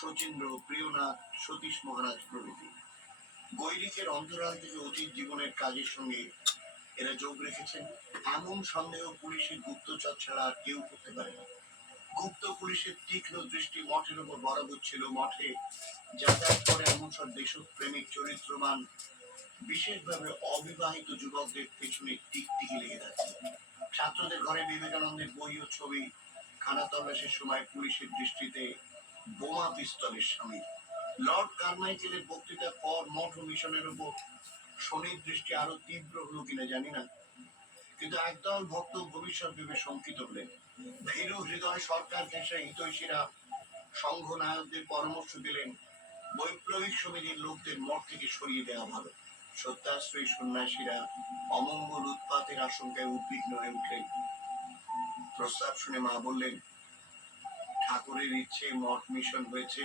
শচীন্দ্র, প্রিয়নাথ, সতীশ মহারাজ প্রভৃতি। গৈরিকের অন্তরাল থেকে অতীত জীবনের কাজের সঙ্গে এরা যোগ রেখেছেন এমন সন্দেহ পুলিশের গুপ্তচর ছাড়া আর কেউ করতে পারে না। গুপ্ত পুলিশের তীক্ষ্ণ দৃষ্টি মঠের উপর বরাবর ছিল। মঠে যাতায়াত করে এমন সব দেশপ্রেমিক চরিত্রমান বিশেষভাবে অবিবাহিত যুবকদের পেছনে টিকটিকি লেগে যাচ্ছে। ছাত্রদের ঘরে বিবেকানন্দের বই ও ছবি, খানা তল্লাশের সময় পুলিশের দৃষ্টিতে বোমা পিস্তলের সামিল। লর্ড কারমাইকেলের বক্তৃতার পর মঠ ও মিশনের উপর শনির দৃষ্টি আরো তীব্র হলো কিনা জানি না, কিন্তু একদল ভক্ত ভবিষ্যৎ ভেবে শঙ্কিত হলেন। ভীরু হৃদয় সরকার ঘেঁষে হিতৈষীরা সংঘ নায়কদের পরামর্শ দিলেন বৈপ্লবিক সমিতির লোকদের মঠ থেকে সরিয়ে দেওয়া ভালো। সত্যাশ্রয়ী সন্ন্যাসীরা অমঙ্গল উৎপাতের আশঙ্কায় উদ্বিগ্ন হয়ে উঠলেন। প্রস্তাব শুনে মা বললেন, ঠাকুরের ইচ্ছে মঠ মিশন হয়েছে,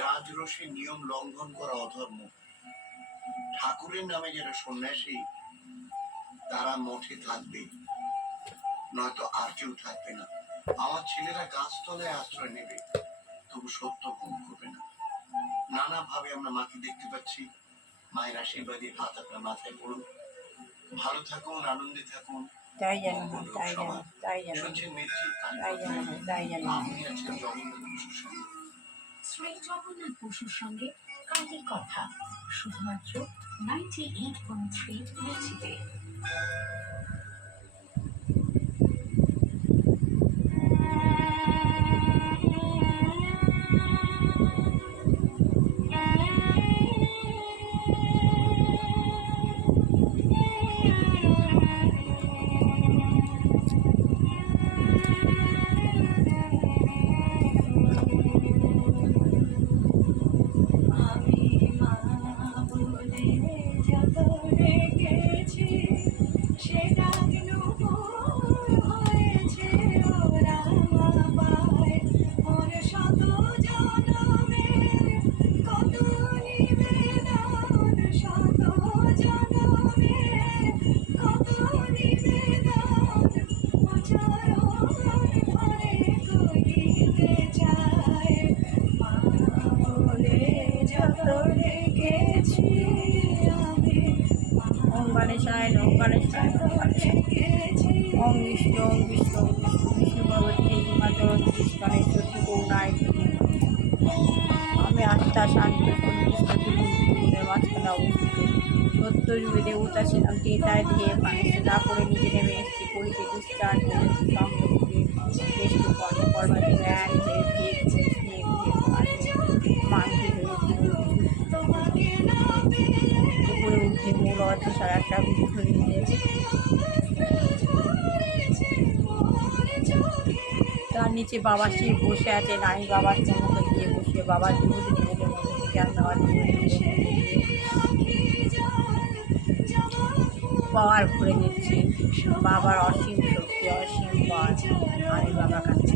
রাজরশির নিয়ম লঙ্ঘন করা অধর্ম। ঠাকুরের নামে যারা সন্ন্যাসী তারা মঠে থাকবে, নয়তো আর কেউ থাকবে না। আমার ছেলেরা গাছতলায় আশ্রয় নেবে, তবু সত্য ভঙ্গ করবে না। নানাভাবে আমরা মাকে দেখতে পাচ্ছি। মায়ের আশীর্বাদী হাত আপনার মাথায় পড়ুন। ভালো থাকুন, আনন্দে থাকুন। তাই জানো, তাই জানো, তাই জানো, শুনছেন মিত্রি, তাই জানো, তাই জানো। আমি আজকে জগন্নাথ বসুর সঙ্গে। শ্রী জগন্নাথ বসুর সঙ্গে কালের কথা, শুধুমাত্র 98.3 মিউজিকে। ওম গণেশায় নম, গণেশায় নম, গণেশায় ওম বিষ্ণু, ওম বিষ্ণু, ওম বিষ্ণু, বিষ্ণু ভগবতী হিমাচল গণেশ করুণায়। আমি আস্থা শান্ত সন্তুষ্টের মাঝখানে অবস্থিত সত্য যুগে দেবতা ছিলাম। তেতায় দিয়ে মানুষকে না করে নিজে নেমে এসেছি। করিতে ডিসচার্জ করেছি সংযুগে শ্রেষ্ঠ কর্মকর্মাকে জ্ঞান হয়ে ভেদ স্নেহ মানতে উপরে উঠে মূল অর্থ সারা একটা বিধি নিয়েছে। তার নিচে বাবা শিব বসে আছেন। আমি বাবার সম্মুখে গিয়ে বসে বাবার বিভূতি নিবেদনের মধ্যে থেকে আমি আমার পাওয়ার ভরে দিচ্ছি। বাবার অসীম শক্তি, অসীম পাওয়ার আমি বাবার কাছে।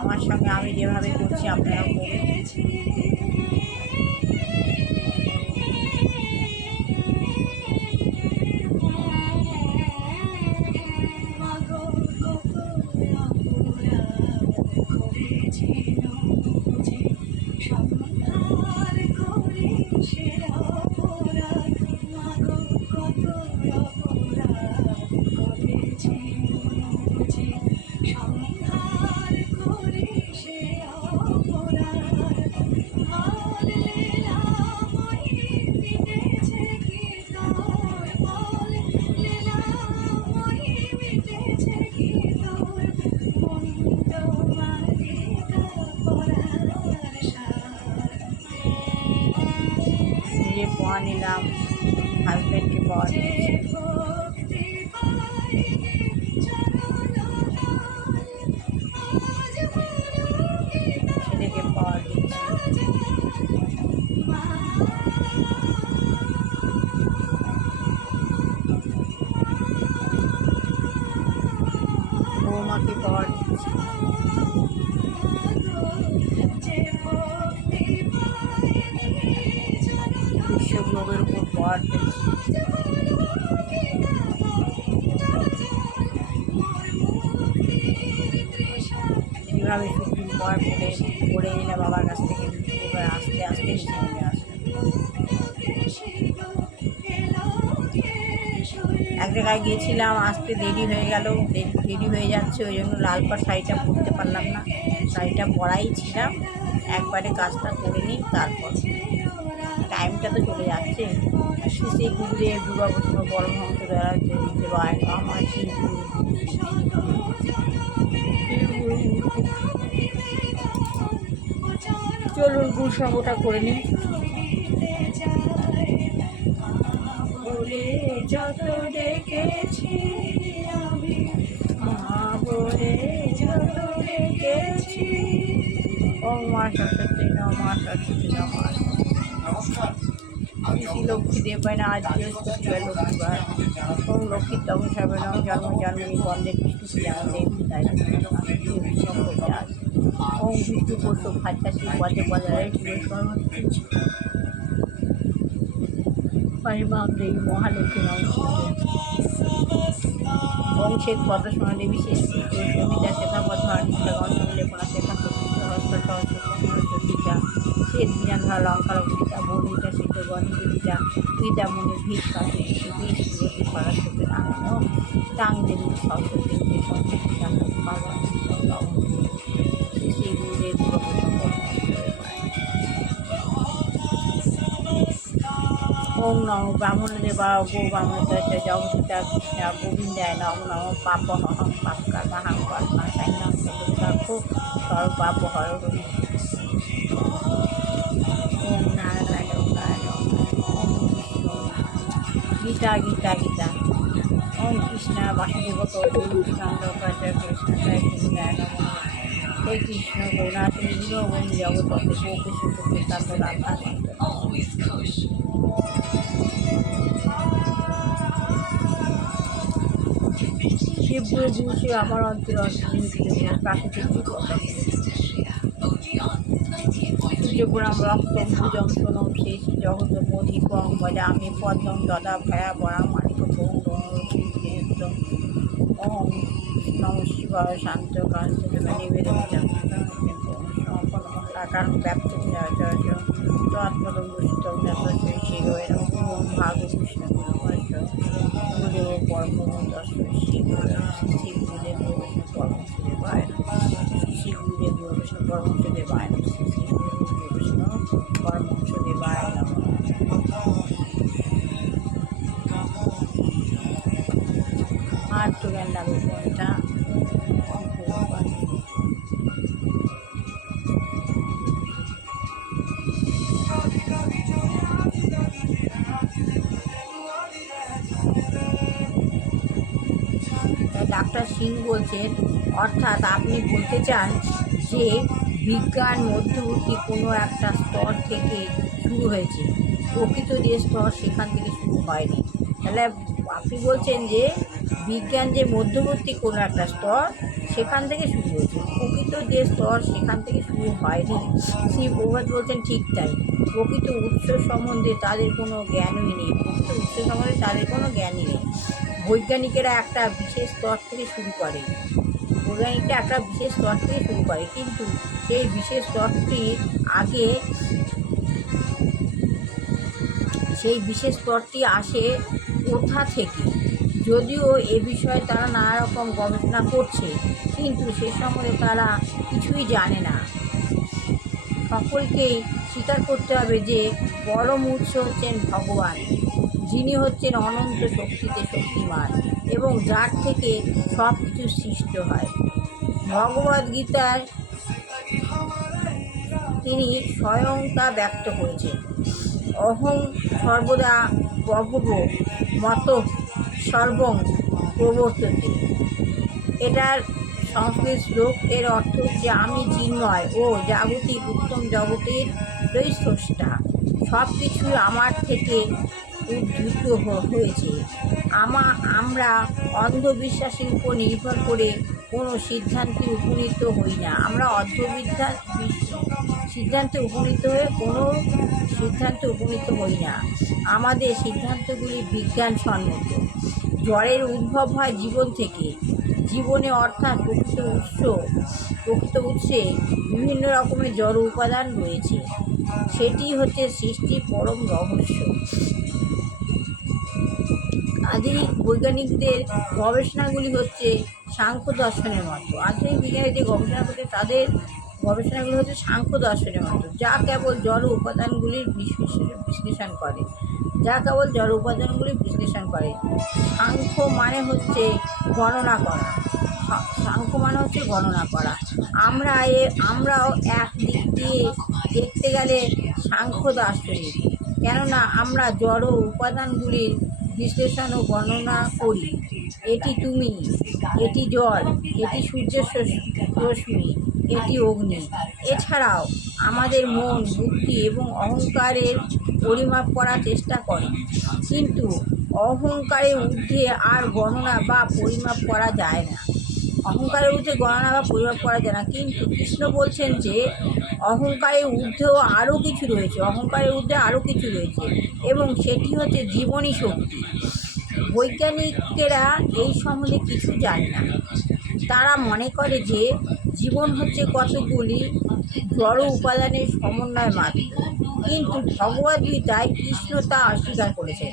আমার সঙ্গে আমি যেভাবে করছি আপনারা করবেন। নিজে পোয়া নিলাম, হাজব্যান্ডকে পোয়া দিয়েছি। ছেলেকে পাওয়া দিয়েছি। বৌমাকে পাওয়া দিয়েছি। বিশ্বগ্রহের উপর পাওয়ার পেয়েছি। আমি সুপ্রিম পর পড়ে এলাম বাবার কাছ থেকে, এবার আস্তে আস্তে নিচে নেমে আসলাম। এক জায়গায় গিয়েছিলাম, আসতে দেরি হয়ে গেল, দেরি হয়ে যাচ্ছে, ওই জন্য লাল পাড় শাড়িটা পরতে পারলাম না। শাড়িটা পরাই ছিলাম, একবারে কাজটা করে নিই, তারপর টাইমটা তো চলে যাচ্ছে। সেই গুরুদেব দুর্গাবৈষ্ণব পরমহংস দেবায় আমার সেই চলুন গুরুসঙ্গটা করে নিই। বলে যত ডেকেছি আমি, মা বলে যত ডেকেছি, ও মা সরস্বতী নমঃ, সরস্বতী নমঃ। শ্রী লক্ষ্মী দেবায়না, আজ বৃহস্পতিবার লক্ষ্মীবার। ওম লক্ষ্মী তম সর্বনম জন্ম জন্মনি বন্দে বিষ্ণু প্রিয়াম দেবী তাই অভিষেক হয়ে আছে। ওম বিষ্ণু পশু ভাষাশী পদে পদারে পরিমাম দেবী মহালক্ষ্মী নমস্তে। ওম শ্বেত পদ্মসোনা দেবী শেষ পুত্র সমিতা শ্বেতাবধ ধরণিষ্ঠা গন্ধলেপনা শ্বেতা প্রকৃত হস্ত সহস্রীতা শ্বেত বিজান লঙ্কার গীতা বর্ণিতা সিদ্ধ গণিতা গীতা মুনি ভীষ কাছে বিষ সুরতি সরস্বতী রাঙানো টাং দেবী সরস্বতী শ্রী গুরুদেব ওম নম ব্রাহ্মণ দেবা গো ব্রাহ্মণ জগদিতা কৃষ্ণা গোবিন্দায় নম নম পাপ হহং পাপকা মাহাং পাপা সাইনাম সর্বদাখো সর্বাপ হর হরি। ওম নারায়ণ নারায়ণ ওম কৃষ্ণ গীতা গীতা গীতা ওম কৃষ্ণ বাসুদেব চন্দ্র কৃষ্ণ গোবিন্দায় নম। হে কৃষ্ণ গৌরা তুমি দীনবন্ধু জগৎপথে গোপেশু প্রকান্ত রাধা শিবগুরু আমার অন্তর প্রাকৃতিক সূর্যপুরাম রক্তম ভুজম সোনম শেষ জগত মধিকম বজামি পদ্মম দদা ভয়া বরাম মানিক পৌরম। ওম নম শিবায় শান্ত কান্ত নিবেদন কারণ ব্যক্ত আত্মদম দূষিত শিরোয় ওম ভাগ কৃষ্ণ গুরুদেব পরম দর্শন শিব গুরুদেব পরম দেবায় শ্রী গুরুদেব পরম দেবায় শ্রী গুরুদেব পরম দেবায় আর তো জ্ঞান লাগবে কোনটা ডাক্তার সিং বলছেন, অর্থাৎ আপনি বলতে চান যে বিজ্ঞান মধ্যবর্তী কোনো একটা স্তর থেকে শুরু হয়েছে, প্রকৃত যে স্তর সেখান থেকে শুরু হয়নি। তাহলে আপনি বলছেন যে বিজ্ঞান যে মধ্যবর্তী কোনো একটা স্তর সেখান থেকে শুরু হয়েছে, প্রকৃত যে স্তর সেখান থেকে শুরু হয়নি। শ্রী প্রভাত বলছেন ঠিক তাই, প্রকৃত উৎস সম্বন্ধে তাদের কোনো জ্ঞানই নেই, প্রকৃত উৎস সম্বন্ধে তাদের কোনো জ্ঞানই নেই। বৈজ্ঞানিকেরা একটা বিশেষ স্তর থেকে শুরু করে, কিন্তু সেই বিশেষ স্তরটি আসে কোথা থেকে? যদিও এ বিষয়ে তারা নানা রকম গবেষণা করছে, কিন্তু সে সম্বন্ধে তারা কিছুই জানে না। সকলকেই স্বীকার করতে হবে যে পরম উৎস হচ্ছেন ভগবান, যিনি হচ্ছেন অনন্ত শক্তিতে শক্তিমান এবং যার থেকে সব কিছু সৃষ্ট হয়। ভগবদ্গীতায় তিনি স্বয়ং তা ব্যক্ত করেছেন। অহং সর্বদা প্রভব মত সর্বং প্রবর্ততে। এটার সংস্কৃত শ্লোক, এর অর্থ হচ্ছে আমি চিন্ময় ও জাগতিক উত্তম জগতের স্রষ্টা, সব কিছু আমার থেকে উদ্ভূত হয়েছে। আমরা অন্ধবিশ্বাসের উপর নির্ভর করে কোনো সিদ্ধান্তে উপনীত হই না। আমরা সিদ্ধান্তে উপনীত হই না। আমাদের সিদ্ধান্তগুলি বিজ্ঞানসম্মত। জ্বরের উদ্ভব হয় জীবন থেকে, জীবনে অর্থাৎ প্রকৃত উৎসে বিভিন্ন রকমের জড় উপাদান রয়েছে। সেটি হচ্ছে সৃষ্টির পরম রহস্য। আধুনিক বৈজ্ঞানিকদের গবেষণাগুলি হচ্ছে সাংখ্য দর্শনের মতো। আধুনিক বিজ্ঞানী যে গবেষণা করছে তাদের গবেষণাগুলি হচ্ছে সাংখ্য দর্শনের মতো, যা কেবল জড় উপাদানগুলির বিশ্লেষণ করে। সাংখ্য মানে হচ্ছে গণনা করা। আমরাও এক দিক দিয়ে দেখতে গেলে সাংখ্য দার্শনিক, কেননা আমরা জড় উপাদানগুলির বিশ্লেষণ ও গণনা করি। এটি তুমি, এটি জল, এটি সূর্যের রশ্মি, এটি অগ্নি। এছাড়াও আমাদের মন, বুদ্ধি এবং অহংকারের পরিমাপ করার চেষ্টা করে, কিন্তু অহংকারের ঊর্ধ্বে আর গণনা বা পরিমাপ করা যায় না। কিন্তু কৃষ্ণ বলছেন যে অহংকারের ঊর্ধ্বেও আরও কিছু রয়েছে, এবং সেটি হচ্ছে জীবনী শক্তি। বৈজ্ঞানিকেরা এই সম্বন্ধে কিছু জানে না। তারা মনে করে যে জীবন হচ্ছে কতগুলি জড় উপাদানের সমন্বয় মাত্র, কিন্তু ভগবদ্গীতায় কৃষ্ণ তা অস্বীকার করেছেন।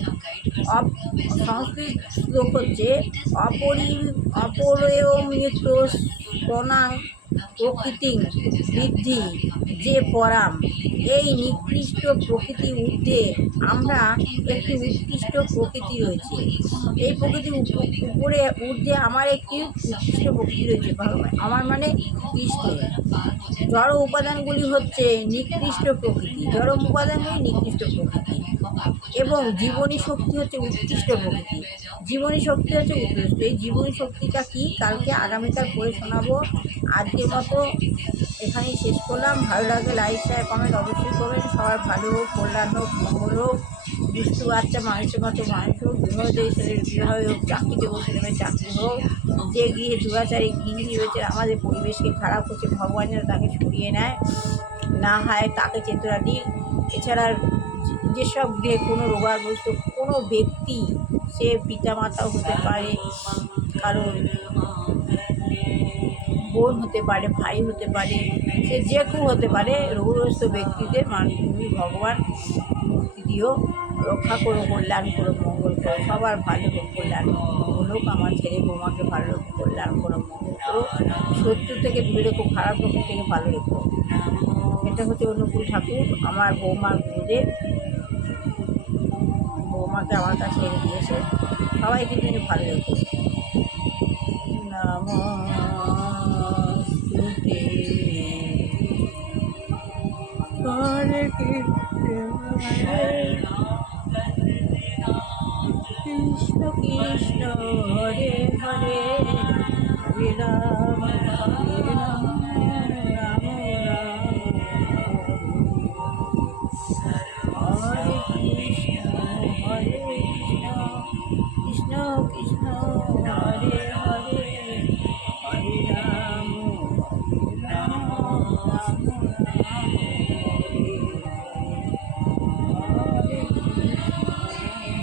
সংস্কৃত শ্লোক হচ্ছে অপরিয়মিত স্তনাং প্রকৃতি বৃদ্ধি যে পরাম। এই নিকৃষ্ট প্রকৃতির ঊর্ধ্বে আমরা একটি উৎকৃষ্ট প্রকৃতি রয়েছে। এই প্রকৃতির ঊর্ধ্বে আমার একটি উৎকৃষ্ট প্রকৃতি রয়েছে, আমার মানে কৃষ্ণ। জড় উপাদানগুলি হচ্ছে নিকৃষ্ট প্রকৃতি, এবং জীবনী শক্তি হচ্ছে উৎকৃষ্ট প্রকৃতি। এই জীবনী শক্তিটা কি, কালকে আগামীকাল পড়ে শোনাবো। আজকের মতো এখানেই শেষ করলাম। ভালো লাগলে লাইক, শেয়ার, কমেন্ট অবশ্যই করবেন। সবার ভালো হোক, কল্যাণ হোক, মঙ্গল হোক। দুষ্টু বাচ্চা মানুষের মতো মানুষ হোক, বিবাহ ছেলের বিবাহ হোক, চাকরিতে বসে নেবে চাকরি হোক। যে গৃহে দুরাচারী গৃহিণী রয়েছে আমাদের পরিবেশকে খারাপ করছে, ভগবান যেন তাকে সরিয়ে নেয়, না হয় তাকে চেতনা দিই। এছাড়া যেসব গৃহে কোনো রোগাগ্রস্ত কোনো ব্যক্তি, সে পিতামাতাও হতে পারে, কারণ বোন হতে পারে, ভাই হতে পারে, সে যে কেউ হতে পারে, রোগগ্রস্ত ব্যক্তিদের তুমি ভগবান মুক্তি দিও, রক্ষা করো, কল্যাণ করো, মঙ্গল করো। সবার ভালো হোক, কল্যাণ মঙ্গল হোক। আমার ছেলে বৌমাকে ভালো রেখো, কল্যাণ করো, মঙ্গল করো। শত্রু থেকে দূরে রেখো, খারাপ লোক থেকে ভালো রেখো। এটা হচ্ছে অনুকূল ঠাকুর, আমার বৌমার গুরুদেব। বৌমাকে আমার কাছে এনে দিয়েছে। সবাইকে তুমি ভালো রেখো। নমস্তুতে হরে কৃষ্ণ কৃষ্ণ হরে হরে, হরে রাম হরে রাম, রাম রাম হরে কৃষ্ণ, হরে কৃষ্ণ, কৃষ্ণ কৃষ্ণ হরে হরে, হরে রাম রাম, রাম রাম হরে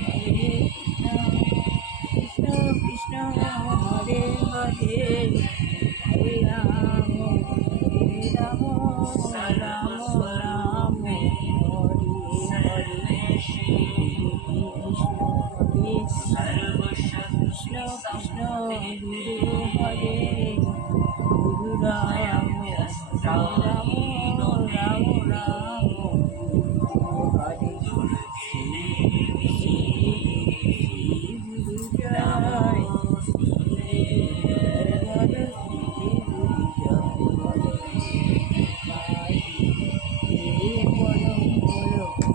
হরে, কৃষ্ণ কৃষ্ণ হরে হরে, হরে রাম রাম, রাম রাম হরে হরে, কৃষ্ণ কৃষ্ণ গুরু হরে, গুরু রাম রাম রাম রাম হরে, শ্রী গুরু জয়, শ্রী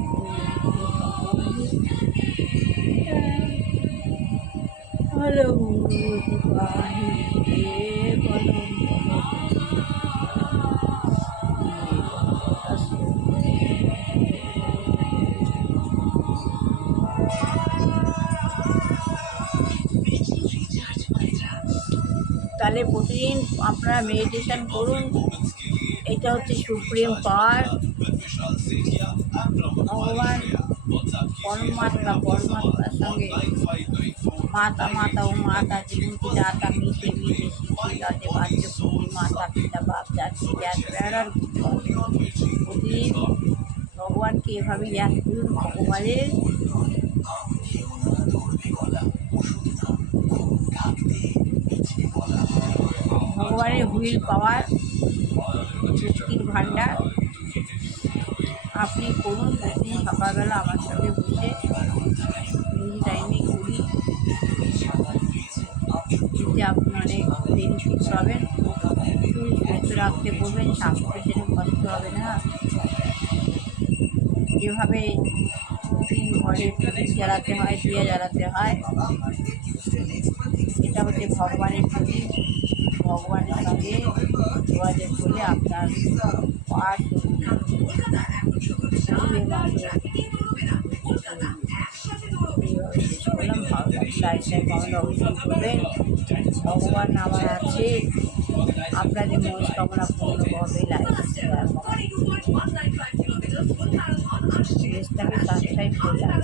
গুরু হলো তাহলে প্রতিদিন আপনারা মেডিটেশন করুন। এটা হচ্ছে সুপ্রিম পাওয়ার, ভগবান পরমাত্মার সঙ্গে माता माता ও माता जिनकी दाता मीठे मीठे सीखी लाते বাচ্চা পুঁজি মাতা পিতা বাপ যাচ্ছে জ্ঞান প্রেরণার প্রতিদিন ভগবানকে এভাবে জ্ঞান করুন। ভগবানের হুইল পাওয়ার শক্তির ভাণ্ডার আপনি করুন। প্রতিদিন সকালবেলা আমার সঙ্গে বসে নিজ টাইমে করি, এতে আপনি অনেক বেনিফিট পাবেন। শরীর সুস্থ রাখতে বলবেন, স্বাস্থ্য কষ্ট হবে না। যেভাবে প্রতিদিন ঘরে প্রদীপ জ্বালাতে হয়, দিয়ে জ্বালাতে হয়, এটা হচ্ছে ভগবানের প্রদীপ। ভগবানের সঙ্গে যোগাযোগ করলে আপনার পাঠ লাইফস্টাইল কমেন্ট অবশ্যই করবেন। ভগবান আমার আছে, আপনাদের মনস্কামনা পূর্ণ হবে। লাইফস্টাইল সাবস্ক্রাইব করলাম।